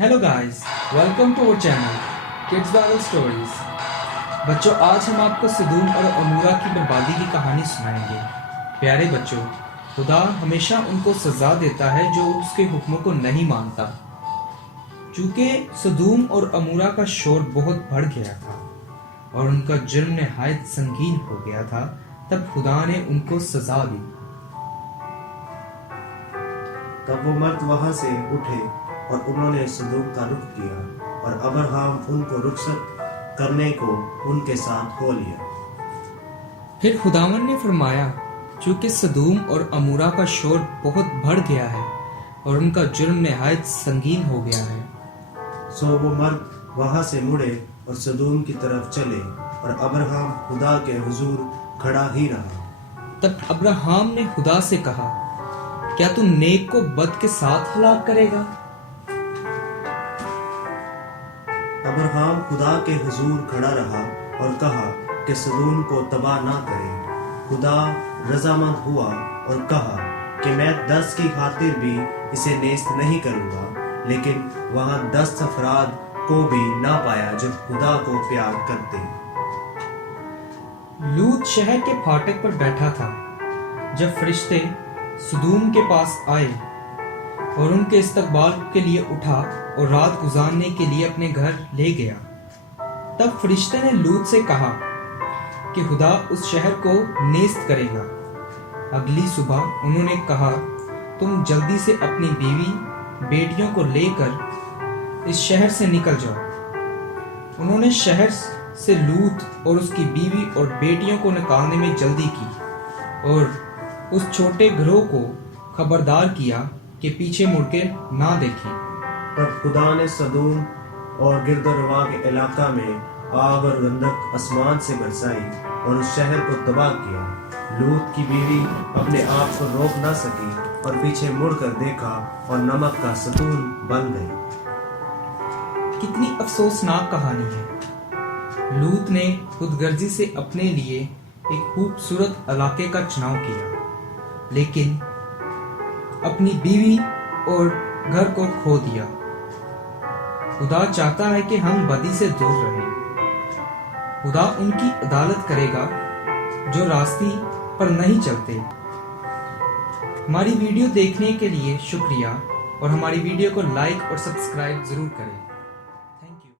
Hello guys, welcome to our channel kids Bible stories. बच्चों, आज हम आपको सदूम और अमूरा की बर्बादी की कहानी सुनाएंगे। प्यारे बच्चों, खुदा हमेशा उनको सजा देता है जो उसके हुक्मों को नहीं मानता। चूंकि सदूम और अमूरा का शोर बहुत बढ़ गया था और उनका जुर्म निहायत संगीन हो गया था, तब खुदा ने उनको सजा दी। तब वो मर्द वहां से उठे और उन्होंने सदूम का रुख किया और अब्राहम उनको रुखसत करने को उनके साथ हो लिया। फिर खुदावन ने फरमाया, चूंकि सदूम और अमूरा का शोर बहुत बढ़ गया है और उनका जुर्म निहायत संगीन हो गया है, सो वो मर्द वहां से मुड़े और सदूम की तरफ चले और अब्राहम खुदा के हुजूर खड़ा ही रहा। तब अब्राहम ने खुदा से कहा, क्या तू नेक को बद के साथ हलाक करेगा? अब्राहम खुदा के हुजूर खड़ा रहा और कहा कि सदूम को तबाह ना करे। खुदा रजामंद हुआ और कहा कि मैं 10 की खातिर भी इसे नेस्त नहीं करूंगा, लेकिन वहां 10 अफराद को भी ना पाया जो खुदा को प्यार करते। लूत शहर के फाटक पर बैठा था जब फरिश्ते सदूम के पास आए और उनके इस्तकबाल के लिए उठा और रात गुजारने के लिए अपने घर ले गया। तब फरिश्ते ने लूत से कहा कि खुदा उस शहर को नेस्त करेगा। अगली सुबह उन्होंने कहा, तुम जल्दी से अपनी बीवी बेटियों को लेकर इस शहर से निकल जाओ। उन्होंने शहर से लूत और उसकी बीवी और बेटियों को निकालने में जल्दी की और उस छोटे गिरोह को खबरदार किया कि पीछे मुड़के ना देखें। तब खुदा ने सदूम और गिरदोरवा के इलाका में आग और गंधक आसमान से बरसाई और उस शहर को तबाह किया। लूत की बीवी अपने आप को रोक ना सकी और पीछे मुड़कर देखा और नमक का सतून बन गई। कितनी अफसोसनाक कहानी है। लूत ने खुदगर्जी से अपने लिए एक खूबसूरत इलाके का चुनाव किया, लेकिन अपनी बीवी और घर को खो दिया। खुदा चाहता है कि हम बदी से दूर रहें। खुदा उनकी अदालत करेगा जो रास्ते पर नहीं चलते। हमारी वीडियो देखने के लिए शुक्रिया और हमारी वीडियो को लाइक और सब्सक्राइब जरूर करें।